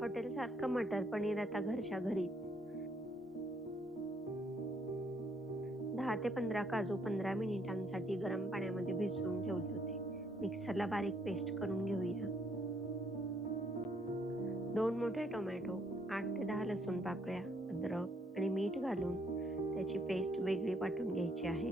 हॉटेलसारखं मटर पनीर आता घरच्या घरीच. 10 ते 15 काजू 15 मिनिटांसाठी गरम पाण्यामध्ये भिजवून ठेवले होते. मिक्सरला बारीक पेस्ट करून घेऊया. 2 मोठे टोमॅटो, 8 ते 10 लसूण पाकळ्या, अद्रक आणि मीठ घालून त्याची पेस्ट वेगळी वाटून घ्यायची आहे.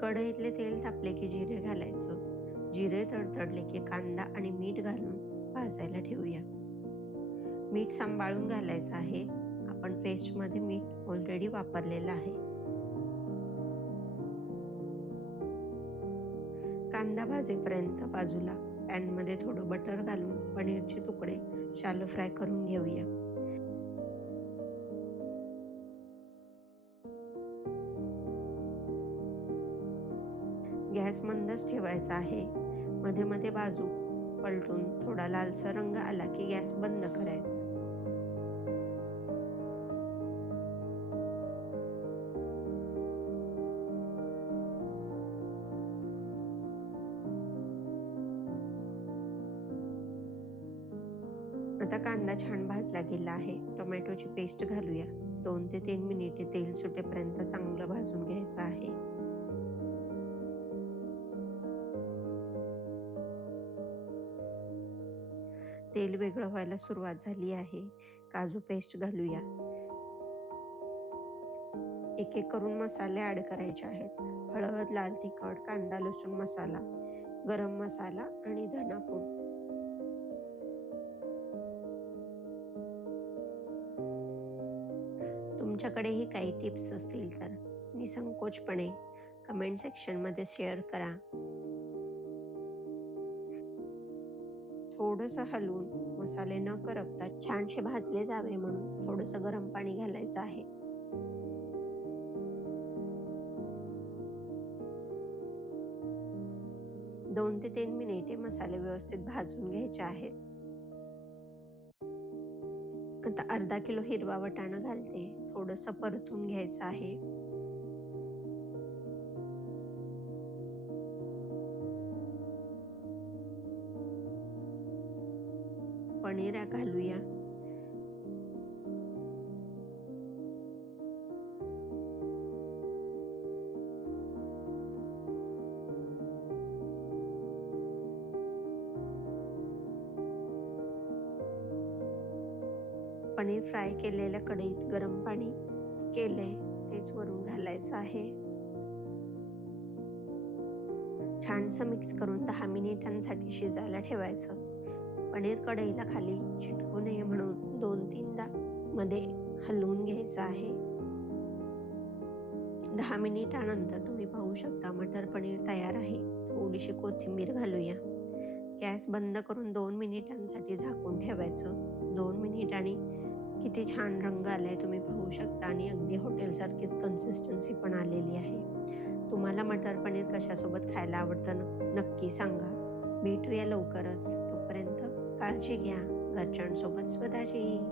कढईतले तेल तापले की जिरे घालायचं. जिरे तडतडले की कांदा आणि मीठ घालून भाजायला ठेवूया. मीठ सांभाळून घालायचं आहे. आपण पेस्टमध्ये मीठ ऑलरेडी वापरलेलं आहे. कांदा भाजेपर्यंत बाजूला पॅनमध्ये थोडं बटर घालून पनीरचे तुकडे शालो फ्राय करून घेऊया. गॅस मंदच ठेवायचा आहे. मध्ये मध्ये बाजू पलटून थोडा लालसर रंग आला की गॅस बंद करायचा. आता कांदा छान भाजला गेला आहे. टोमॅटोची पेस्ट घालूया. 2 ते 3 मिनिटे तेल सुटेपर्यंत चांगलं भाजून घ्यायचं आहे. तेल वेगळं व्हायला सुरुवात झाली आहे. काजू पेस्ट घालूया. एक एक करून मसाले ऍड करायचे आहेत. हळद, लाल तिखट, कांदा लसूण मसाला, गरम मसाला आणि धनापूड. तुमच्याकडेही काही टिप्स असतील तर निसंकोचपणे कमेंट सेक्शनमध्ये शेअर करा. थोडंसं हलवून मसाले न करपता छानसे भाजले जावे म्हणून थोडंसं गरम पाणी घालायचं आहे. दोन ते 3 मिनिटे मसाले व्यवस्थित भाजून घ्यायचे आहेत. आता अर्धा किलो हिरवा वाटाणा घालते. थोडंसं परतून घ्यायचं आहे. पनीर घालूया. पनीर फ्राय केलेल्या कढईत गरम पाणी केलंय तेच वरून घालायचं आहे. छानसं मिक्स करून 10 मिनिटांसाठी शिजायला ठेवायचं. पनीर कढईला खाली चिटकू नये म्हणून 2-3दा मध्ये हलवून घ्यायचं आहे. 10 मिनिटानंतर तुम्ही पाहू शकता मटर पनीर तयार आहे. थोडीशी कोथिंबीर घालूया. गॅस बंद करून 2 मिनिटांसाठी झाकून ठेवायचं. 2 मिनिटांनी किती छान रंग आलाय तुम्ही पाहू शकता आणि अगदी हॉटेलसारखीच कन्सिस्टन्सी पण आलेली आहे. तुम्हाला मटर पनीर कशासोबत खायला आवडतं नक्की सांगा. भेटूया लवकरच. तोपर्यंत काळजी घ्या. घरच्यांसोबत स्वतःची.